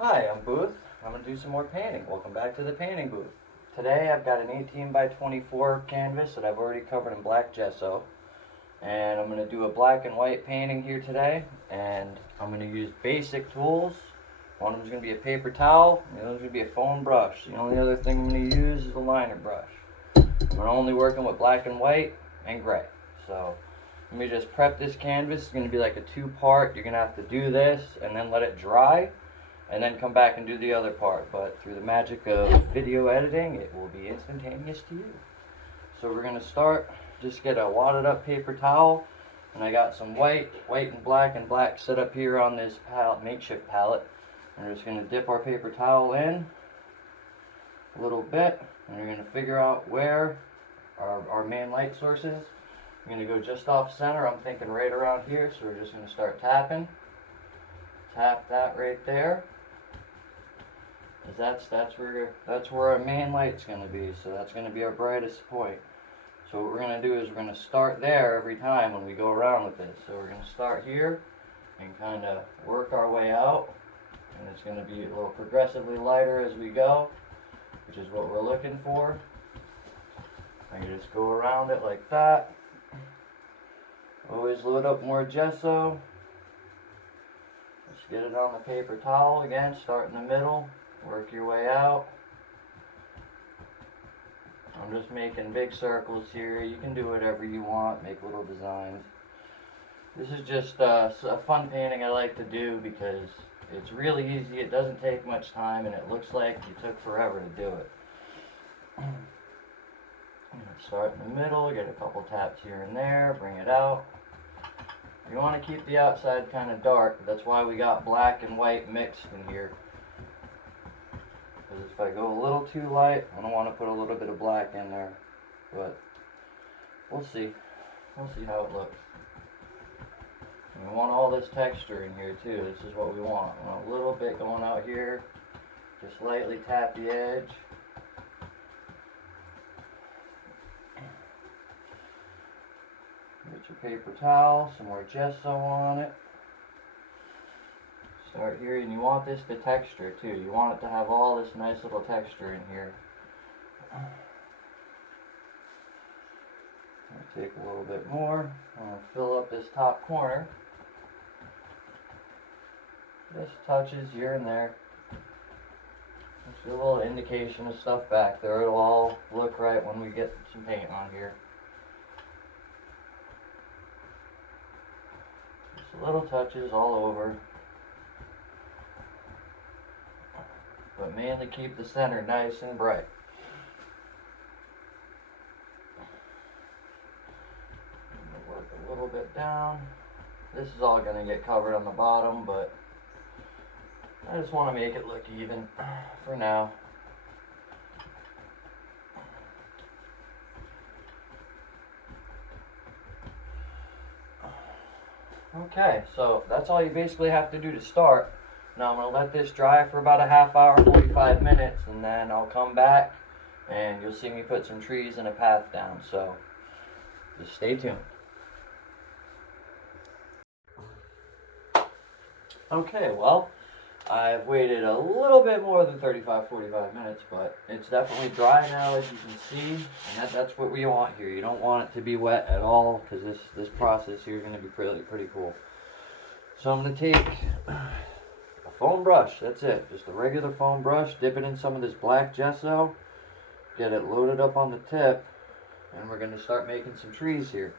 Hi, I'm Booth. I'm going to do some more painting. Welcome back to the painting booth. Today I've got an 18 by 24 canvas that I've already covered in black gesso. And I'm going to do a black and white painting here today. And I'm going to use basic tools. One of them is going to be a paper towel. The other is going to be a foam brush. The only other thing I'm going to use is a liner brush. We're only working with black and white and gray. So let me just prep this canvas. It's going to be like a two-part. You're going to have to do this and then let it dry, and then come back and do the other part. But through the magic of video editing, it will be instantaneous to you. So we're going to start, just get a wadded up paper towel, and I got some white and black set up here on this palette, makeshift palette. And we're just going to dip our paper towel in a little bit, and we're going to figure out where our main light source is. I'm going to go just off center. I'm thinking right around here, so we're just going to start tapping. Tap that right there. That's where our main light's going to be, so that's going to be our brightest point. So what we're going to do is we're going to start there every time when we go around with this. So we're going to start here and kind of work our way out, and it's going to be a little progressively lighter as we go, which is what we're looking for. I can just go around it like that. Always load up more gesso. Just get it on the paper towel again, start in the middle. Work your way out. I'm just making big circles here. You can do whatever you want, make little designs. This is just a fun painting I like to do because it's really easy, it doesn't take much time, and it looks like you took forever to do it. Start in the middle, get a couple taps here and there, bring it out. You want to keep the outside kind of dark, that's why we got black and white mixed in here. Because if I go a little too light, I don't want to put a little bit of black in there, but we'll see. We'll see how it looks. And we want all this texture in here too. This is what we want. We want a little bit going out here. Just lightly tap the edge. Get your paper towel, some more gesso on it. Start here, and you want this to texture too. You want it to have all this nice little texture in here. I'll take a little bit more. I'll fill up this top corner. Just touches here and there. Just a little indication of stuff back there. It'll all look right when we get some paint on here. Just little touches all over. But mainly keep the center nice and bright. Work a little bit down. This is all going to get covered on the bottom, but I just want to make it look even for now. Okay, so that's all you basically have to do to start. Now I'm going to let this dry for about a half hour, 45 minutes, and then I'll come back and you'll see me put some trees and a path down. So just stay tuned. Okay, well, I've waited a little bit more than 35-45 minutes, but it's definitely dry now, as you can see, and that's what we want here. You don't want it to be wet at all, because this process here is going to be pretty cool. So I'm going to take a foam brush, that's it, just a regular foam brush, dip it in some of this black gesso, get it loaded up on the tip, and we're going to start making some trees here.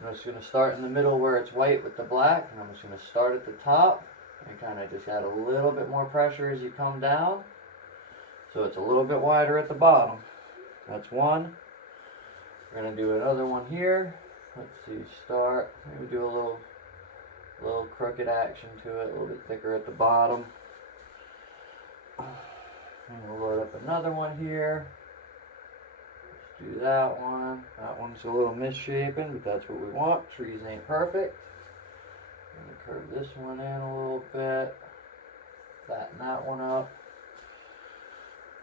I'm just going to start in the middle where it's white with the black, and I'm just going to start at the top and kind of just add a little bit more pressure as you come down, so it's a little bit wider at the bottom. That's one. We're going to do another one here. Let's see, start, maybe do a little crooked action to it, a little bit thicker at the bottom. And we'll load up another one here. Let's do that one. That one's a little misshapen, but that's what we want. Trees ain't perfect. I'm going to curve this one in a little bit. Fatten that one up.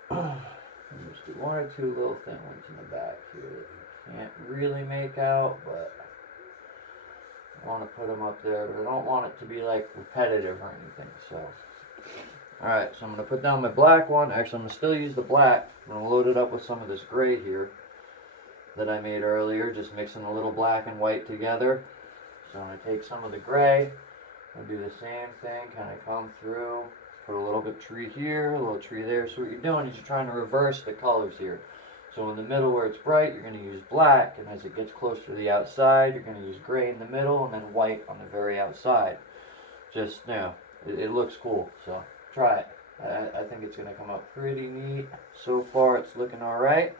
And just do one or two little thin ones in the back here that you can't really make out, but I want to put them up there, but I don't want it to be like repetitive or anything, so Alright, so I'm going to put down my black one. Actually, I'm going to still use the black. I'm going to load it up with some of this gray here that I made earlier, just mixing a little black and white together. So I'm going to take some of the gray and do the same thing, kind of come through, put a little bit tree here, a little tree there. So what you're doing is you're trying to reverse the colors here. So in the middle where it's bright, you're going to use black, and as it gets closer to the outside, you're going to use gray in the middle and then white on the very outside. Just, you know, it looks cool, so try it. I think it's going to come out pretty neat. So far it's looking alright.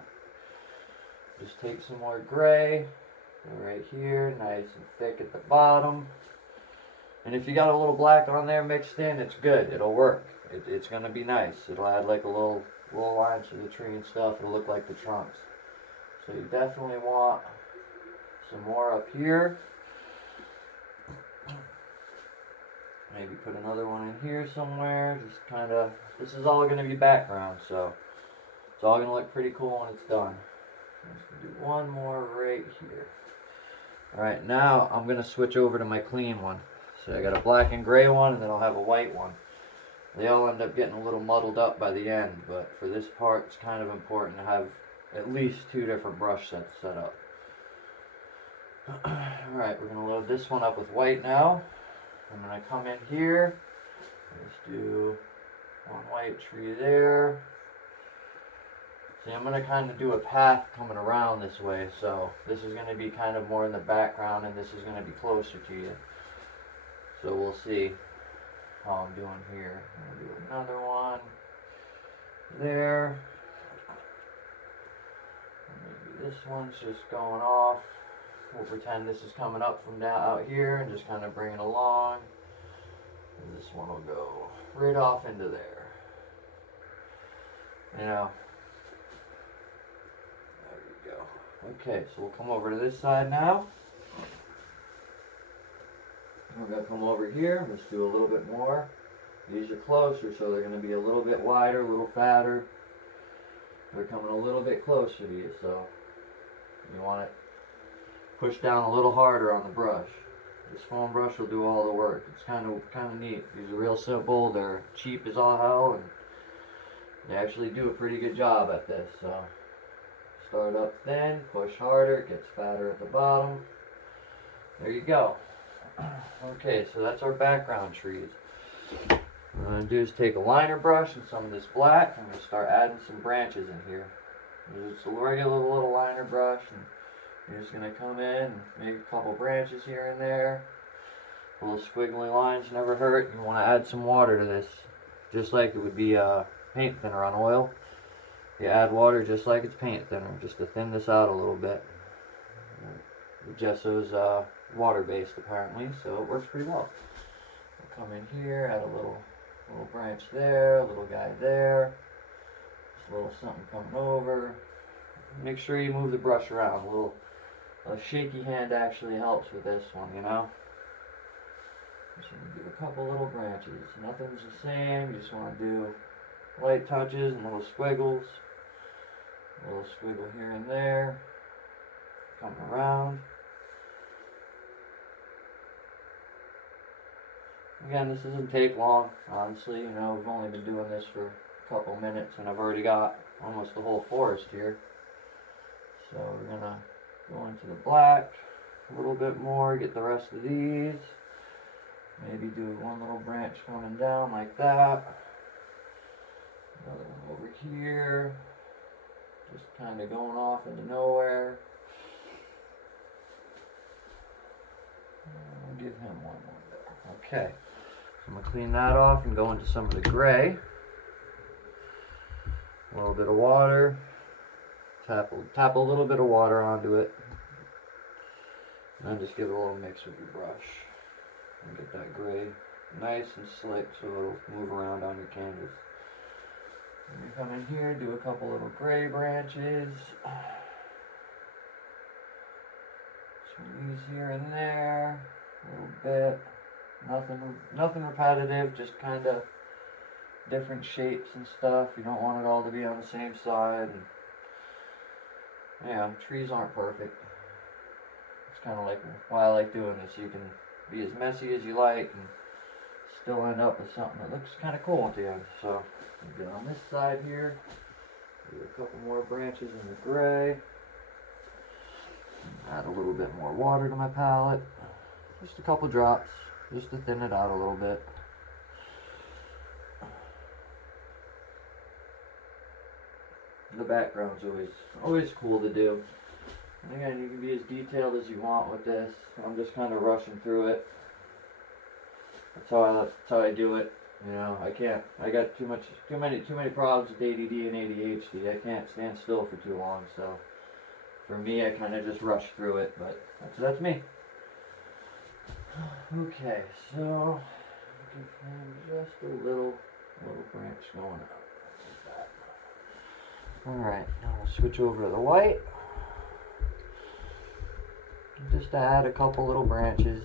Just take some more gray, go right here, nice and thick at the bottom. And if you got a little black on there mixed in, it's good, it'll work. It's going to be nice. It'll add like a little lines to the tree and stuff. It'll look like the trunks. So you definitely want some more up here. Maybe put another one in here somewhere. Just kind of, this is all going to be background, so it's all going to look pretty cool when it's done. Let's do one more right here. Alright, now I'm going to switch over to my clean one. So I got a black and gray one, and then I'll have a white one. They all end up getting a little muddled up by the end, but for this part it's kind of important to have at least 2 different brush sets set up. Alright, we're going to load this one up with white now. I'm going to come in here, let's do one white tree there. See, I'm going to kind of do a path coming around this way, so this is going to be kind of more in the background and this is going to be closer to you. So we'll see how I'm doing here. I'm going to do another one there. Maybe this one's just going off. We'll pretend this is coming up from down out here and just kind of bring it along. And this one will go right off into there. You know. There you go. Okay, so we'll come over to this side now. We're going to come over here. Let's do a little bit more. These are closer, so they're going to be a little bit wider, a little fatter. They're coming a little bit closer to you, so you want it push down a little harder on the brush. This foam brush will do all the work. It's kind of neat. These are real simple. They're cheap as all hell, and they actually do a pretty good job at this. So start up thin, push harder, it gets fatter at the bottom. There you go. Okay, so that's our background trees. What I'm going to do is take a liner brush and some of this black. I'm going to start adding some branches in here. It's a regular little liner brush, and you're just going to come in and make a couple branches here and there. Little squiggly lines never hurt. You want to add some water to this, just like it would be paint thinner on oil. You add water just like it's paint thinner, just to thin this out a little bit. The gesso's water-based apparently, so it works pretty well. We'll come in here, add a little branch there, a little guy there, just a little something coming over. Make sure you move the brush around. A shaky hand actually helps with this one, you know. Just want to do a couple little branches. Nothing's the same. You just want to do light touches and little squiggles. A little squiggle here and there. Coming around. Again, this doesn't take long, honestly. You know, we've only been doing this for a couple minutes, and I've already got almost the whole forest here. So we're gonna go into the black a little bit more, get the rest of these. Maybe do one little branch coming down like that. Another one over here. Just kind of going off into nowhere. I'll give him one more there. Okay. So I'm going to clean that off and go into some of the gray. A little bit of water. Tap a little bit of water onto it. And then just give it a little mix with your brush. And get that gray nice and slick so it'll move around on your canvas. And you come in here, do a couple little gray branches. Squeeze here and there, a little bit. Nothing repetitive, just kind of different shapes and stuff. You don't want it all to be on the same side. And, yeah, trees aren't perfect. It's kind of like why I like doing this. You can be as messy as you like and still end up with something that looks kind of cool at the end. So, get on this side here, do a couple more branches in the gray. Add a little bit more water to my palette. Just a couple drops, just to thin it out a little bit. The background's always cool to do. And again, you can be as detailed as you want with this. I'm just kind of rushing through it. That's how I do it. You know, I got too many problems with ADD and ADHD. I can't stand still for too long, so for me, I kind of just rush through it, but that's me. Okay, so give him just a little branch going out. Like that. Alright, now we'll switch over to the white. Just to add a couple little branches.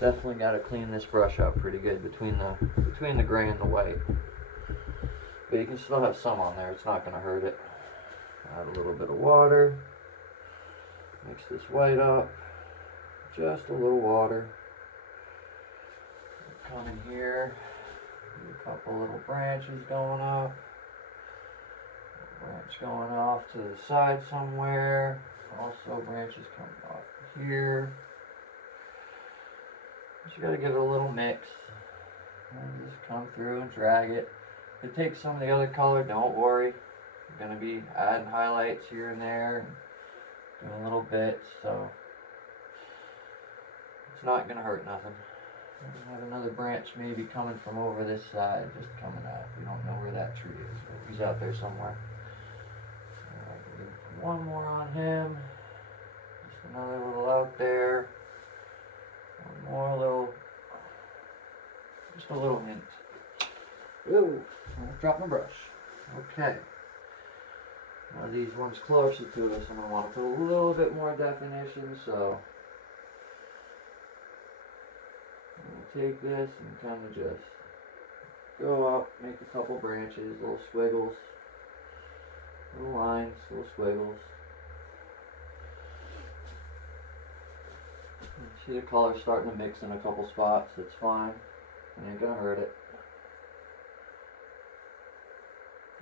Definitely got to clean this brush up pretty good between the gray and the white. But you can still have some on there, it's not going to hurt it. Add a little bit of water. Mix this white up. Just a little water. Come in here. A couple little branches going up. Branch going off to the side somewhere. Also branches coming off here. You gotta give it a little mix. And just come through and drag it. If it takes some of the other color, don't worry. You're gonna be adding highlights here and there. Doing little bits, so it's not gonna hurt nothing. I have another branch maybe coming from over this side, just coming out. We don't know where that tree is, but he's out there somewhere. Alright, one more on him. Just another little out there. One more little, just a little hint. Ooh, I dropped my brush. Okay. Now these ones closer to us, I'm going to want to put a little bit more definition, so I'm going to take this and kind of just go up, make a couple branches, little squiggles, little lines, little squiggles. See the color starting to mix in a couple spots, it's fine, it ain't gonna hurt it.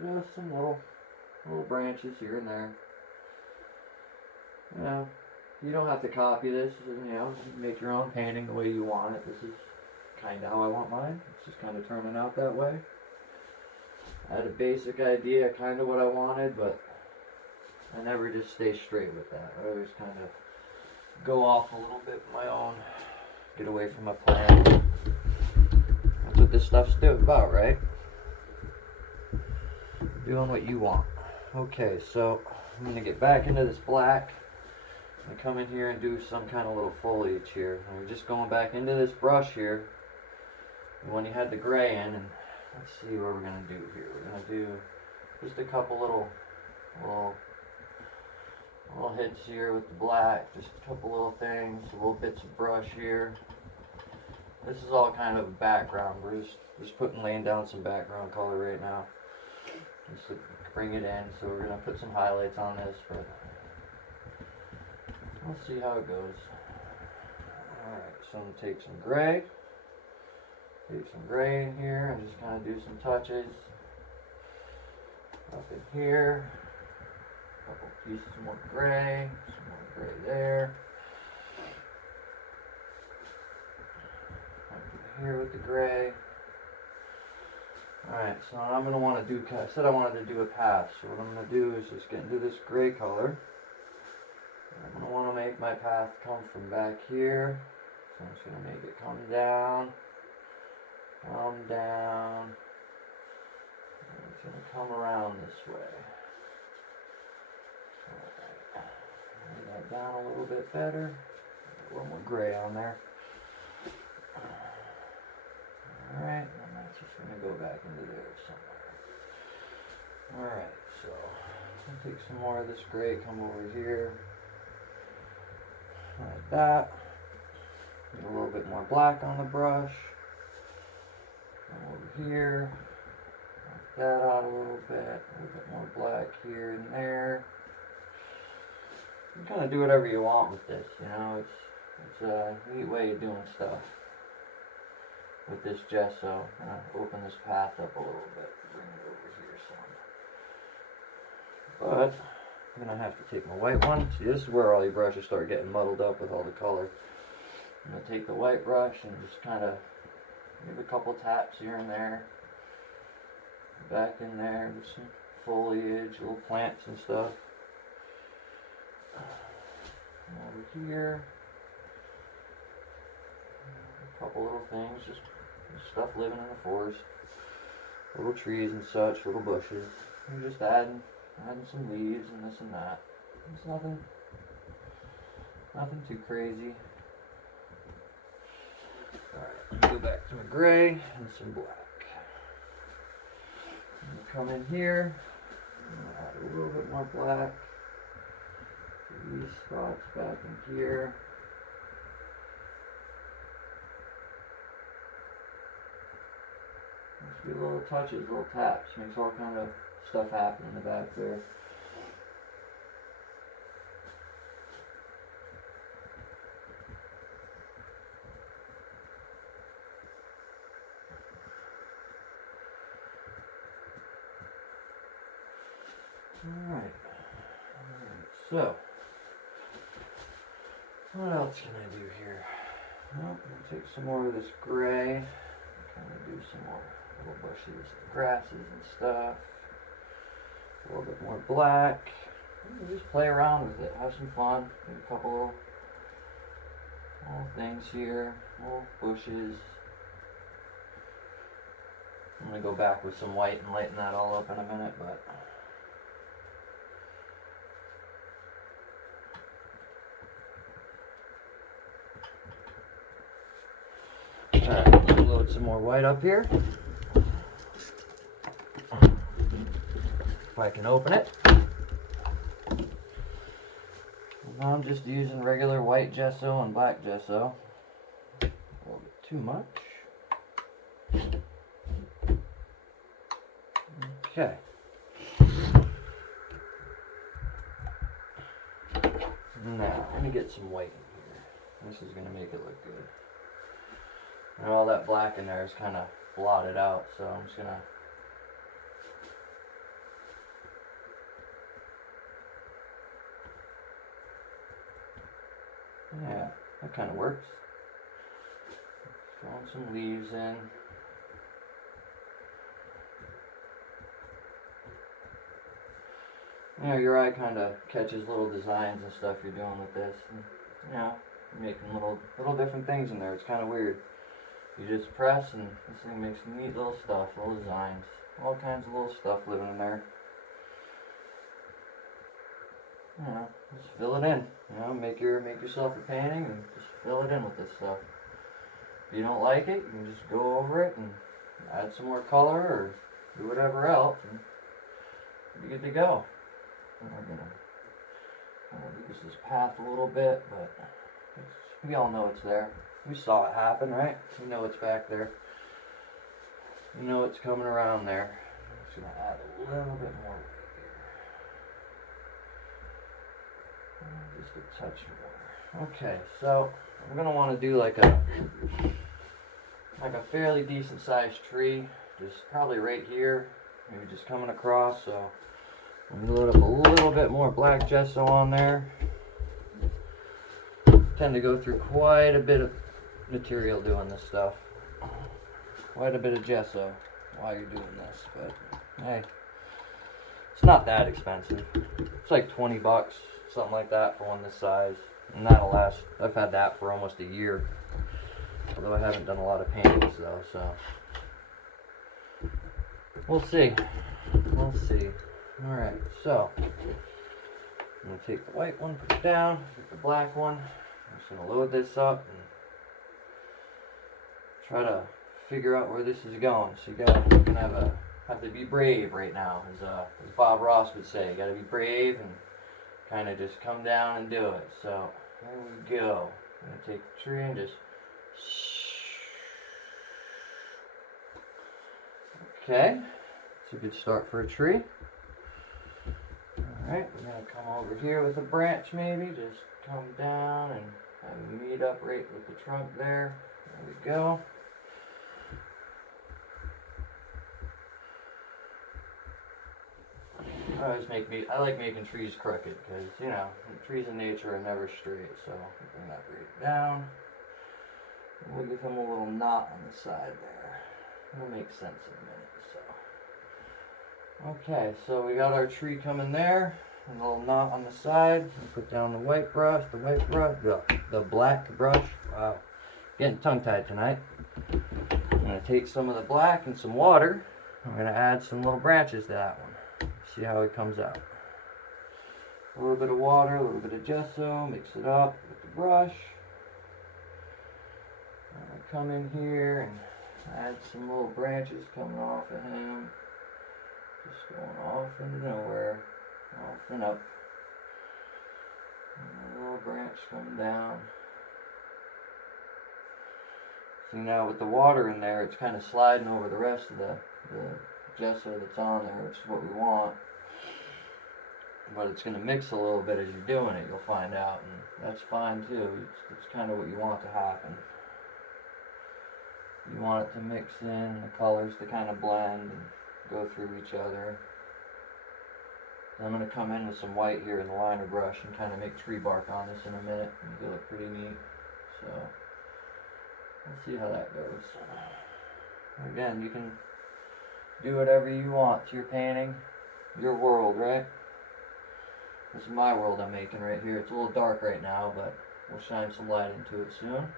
Just some little branches here and there. You know, you don't have to copy this, you know, you can make your own painting the way you want it. This is kind of how I want mine. It's just kind of turning out that way. I had a basic idea, kind of what I wanted, but I never just stay straight with that. I always kind of go off a little bit of my own, get away from my plan. That's what this stuff's about, right? Doing what you want. Okay, so I'm going to get back into this black and come in here and do some kind of little foliage here. And we're just going back into this brush here when you had the gray in, and let's see what we're going to do here. We're going to do just a couple little hits here with the black, just a couple little things, little bits of brush here. This is all kind of background. We're just laying down some background color right now, just to bring it in. So we're gonna put some highlights on this, but we'll see how it goes. All right, so I'm gonna take some gray in here, and just kind of do some touches up in here. Couple pieces more gray, some more gray there. Up here with the gray. Alright, so I'm going to want to do, I said I wanted to do a path, so what I'm going to do is just get into this gray color. I'm going to want to make my path come from back here. So I'm just going to make it come down. And it's going to come around this way. Bring that down a little bit better. A little more gray on there. Alright, and that's just going to go back into there somewhere. Alright, so I'll take some more of this gray, come over here. Like that. Get a little bit more black on the brush. Come over here. Knock that out a little bit more black here and there. You can kind of do whatever you want with this, you know, it's a neat way of doing stuff. with this gesso. I'm going to open this path up a little bit, bring it over here some. But I'm going to have to take my white one. See, this is where all your brushes start getting muddled up with all the color. I'm going to take the white brush and just kind of give a couple taps here and there. Back in there with some foliage, little plants and stuff. Over here. A couple little things, just stuff living in the forest. Little trees and such, little bushes. And just adding some leaves and this and that. It's nothing too crazy. Alright, let me go back to my gray and some black. Come in here, add a little bit more black. These spots back in here. Just be little touches, little taps, makes all kind of stuff happen in the back there. Alright, so what else can I do here? Well, I'm going to take some more of this gray, kind of do some more little bushes, grasses and stuff, a little bit more black, just play around with it, have some fun, do a couple little things here, little bushes. I'm going to go back with some white and lighten that all up in a minute, but alright, load some more white up here. If I can open it. Now I'm just using regular white gesso and black gesso. A little bit too much. Okay. Now, let me get some white in here. This is going to make it look good. And all that black in there is kind of blotted out, so I'm just going to yeah, that kind of works. Throwing some leaves in. You know, your eye kind of catches little designs and stuff you're doing with this. And, you know, you're making little different things in there. It's kind of weird. You just press and this thing makes neat little stuff, little designs. All kinds of little stuff living in there. You know, just fill it in. You know, make yourself a painting and just fill it in with this stuff. If you don't like it, you can just go over it and add some more color or do whatever else and you're good to go. And we're gonna kind of use this path a little bit, but we all know it's there. We saw it happen, right? We know it's back there. We know it's coming around there. I'm just gonna add a little bit more here. Just a touch more. Okay, so I'm gonna want to do like a fairly decent sized tree, just probably right here, maybe just coming across. So I'm gonna load up a little bit more black gesso on there. Tend to go through quite a bit of material doing this stuff. Quite a bit of gesso while you're doing this, but hey, it's not that expensive. It's like 20 bucks, something like that for one this size. And that'll last. I've had that for almost a year. Although I haven't done a lot of paintings though, so we'll see. We'll see. Alright, so I'm going to take the white one, put it down, take the black one. I'm just going to load this up and try to figure out where this is going. So you're gonna have to be brave right now, as Bob Ross would say. You got to be brave and kind of just come down and do it. So here we go. I'm going to take the tree and just okay. It's a good start for a tree. Alright, we're going to come over here with a branch maybe. Just come down and meet up right with the trunk there. There we go. I like making trees crooked because, you know, trees in nature are never straight. So bring that right down. We'll give him a little knot on the side there. It'll make sense in a minute. So, okay, so we got our tree coming there. A little knot on the side. We'll put down the white brush, the black brush. Wow, getting tongue-tied tonight. I'm gonna take some of the black and some water. I'm gonna add some little branches to that one. See how it comes out. A little bit of water, a little bit of gesso, mix it up with the brush. I'm gonna come in here and add some little branches coming off of him. Just going off into nowhere. Off and up. And a little branch coming down. See, now with the water in there, it's kind of sliding over the rest of the gesso that's on there, which is what we want. But it's going to mix a little bit as you're doing it, you'll find out, and that's fine too. It's kind of what you want to happen. You want it to mix in, the colors to kind of blend and go through each other. I'm going to come in with some white here in the liner brush and kind of make tree bark on this in a minute. It'll look pretty neat. So, let's see how that goes. Again, you can do whatever you want to your painting. Your world, right? This is my world I'm making right here. It's a little dark right now, but we'll shine some light into it soon. There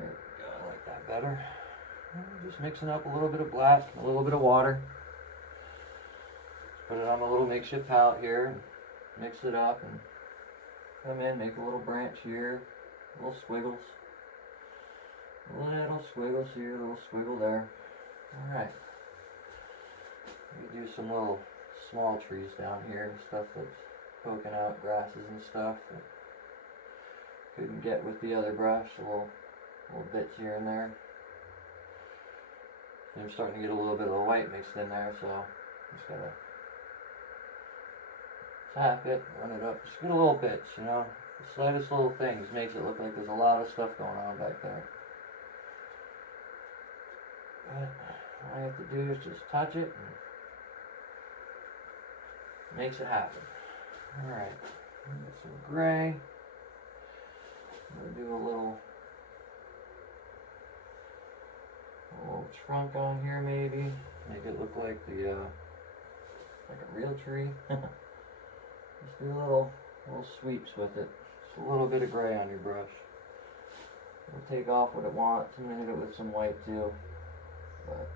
we go. I like that better. Just mixing up a little bit of black, a little bit of water. Put it on a little makeshift palette here, and mix it up, and come in, make a little branch here, little squiggles. Little squiggles here, little squiggle there. Alright. We do some little small trees down here, stuff that's poking out, grasses and stuff that couldn't get with the other brush, little bits here and there. And I'm starting to get a little bit of the white mixed in there, so just gotta tap it, run it up, just get a little bits, you know. The slightest little things makes it look like there's a lot of stuff going on back there. But all I have to do is just touch it and makes it happen. Alright, get some gray. I'm gonna do a little trunk on here maybe. Make it look like the like a real tree. Just do little sweeps with it. Just a little bit of gray on your brush. It'll take off what it wants and then hit it with some white too. But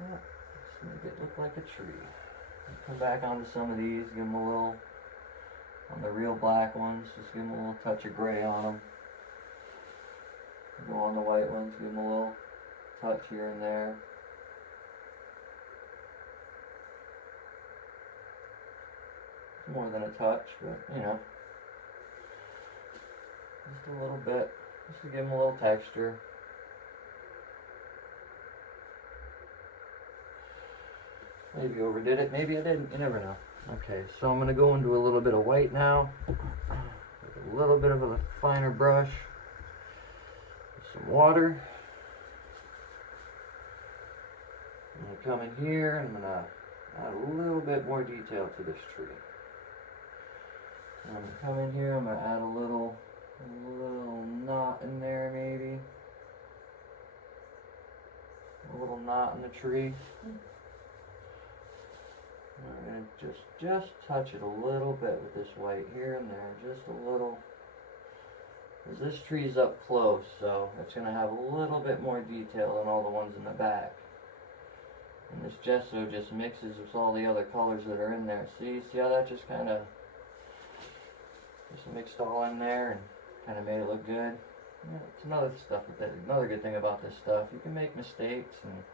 yeah, just make it look like a tree. Come back onto some of these, give them a little, on the real black ones, just give them a little touch of gray on them. Go on the white ones, give them a little touch here and there. More than a touch, but you know, just a little bit, just to give them a little texture. Maybe overdid it, maybe I didn't, you never know. Okay, so I'm going to go into a little bit of white now, with a little bit of a finer brush, some water. I'm going to come in here and I'm going to add a little bit more detail to this tree. I'm going to come in here, I'm going to add a little knot in there maybe. A little knot in the tree. I'm going to just touch it a little bit with this white here and there, just a little. Because this tree's up close, so it's going to have a little bit more detail than all the ones in the back. And this gesso just mixes with all the other colors that are in there. See how that just kind of mixed all in there and kind of made it look good. Yeah, it's another good thing about this stuff. You can make mistakes and,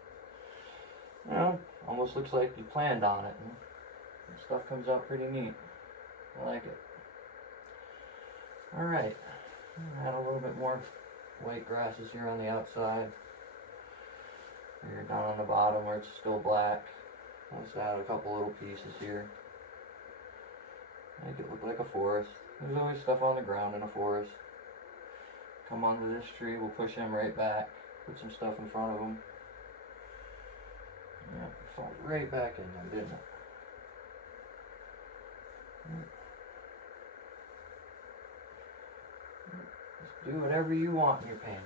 you know, almost looks like you planned on it. And the stuff comes out pretty neat. I like it. Alright, add a little bit more white grasses here on the outside. Here down on the bottom where it's still black. I'll just add a couple little pieces here. Make it look like a forest. There's always stuff on the ground in a forest. Come onto this tree, we'll push him right back. Put some stuff in front of them. Yeah, it falls right back in there, didn't it? Just do whatever you want in your painting.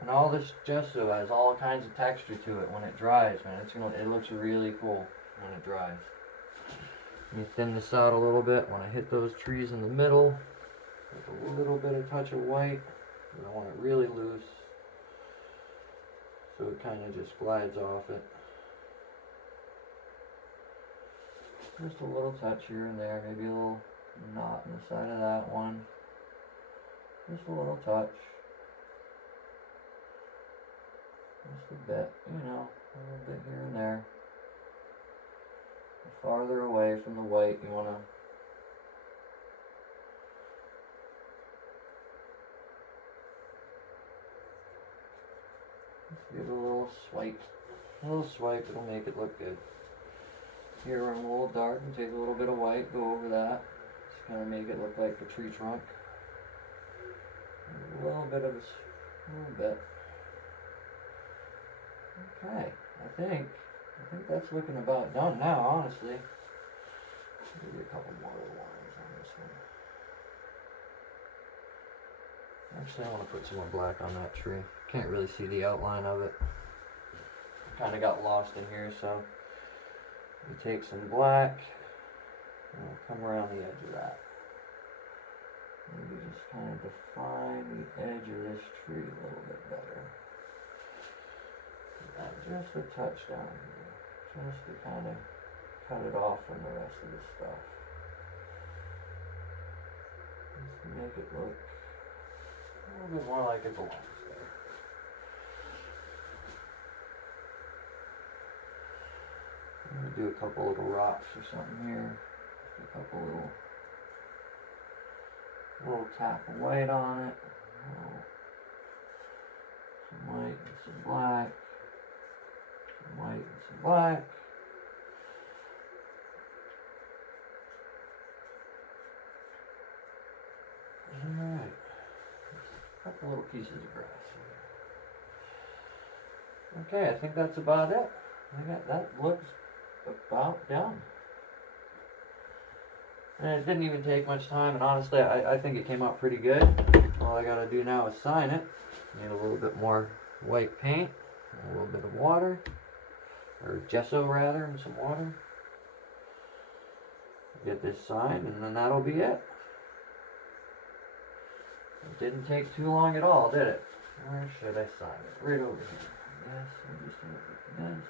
And all this gesso has all kinds of texture to it when it dries, man. It looks really cool when it dries. You thin this out a little bit. When I hit those trees in the middle, with a little bit of touch of white. I want it really loose, so it kind of just glides off it. Just a little touch here and there, maybe a little knot on the side of that one. Just a little touch. Just a bit, you know, a little bit here and there. Farther away from the white, you want to just give it a little swipe. A little swipe, it'll make it look good. Here I'm a little dark and take a little bit of white, go over that. Just kind of make it look like the tree trunk. A little bit of a little bit. Okay, I think that's looking about done now, honestly. Maybe a couple more little lines on this one. Actually, I want to put some more black on that tree. Can't really see the outline of it. Kind of got lost in here, so we take some black and we'll come around the edge of that. Maybe just kind of define the edge of this tree a little bit better. Just a touch down here, just to kind of cut it off from the rest of the stuff. Just to make it look a little bit more like it belongs there. I'm going to do a couple little rocks or something here. Just a couple little tap of white on it. Some white and some black. Some white and some black. Alright. A couple little pieces of grass here. Okay, I think that's about it. That looks about done. And it didn't even take much time, and honestly, I think it came out pretty good. All I gotta do now is sign it. Need a little bit more white paint, a little bit of water, or gesso rather, and some water. Get this signed, and then that'll be it. It didn't take too long at all, did it? Where should I sign it? Right over here. Yes, I'm just gonna put this.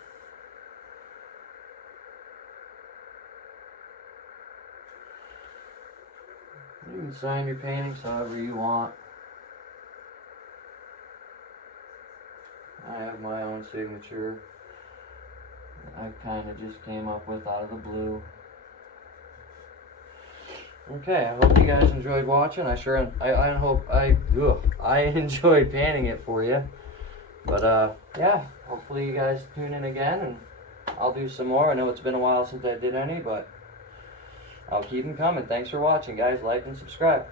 You can sign your paintings however you want. I have my own signature. I kind of just came up with out of the blue. Okay, I hope you guys enjoyed watching. I enjoyed painting it for you. But yeah, hopefully you guys tune in again, and I'll do some more. I know it's been a while since I did any, but I'll keep them coming. Thanks for watching, guys. Like and subscribe.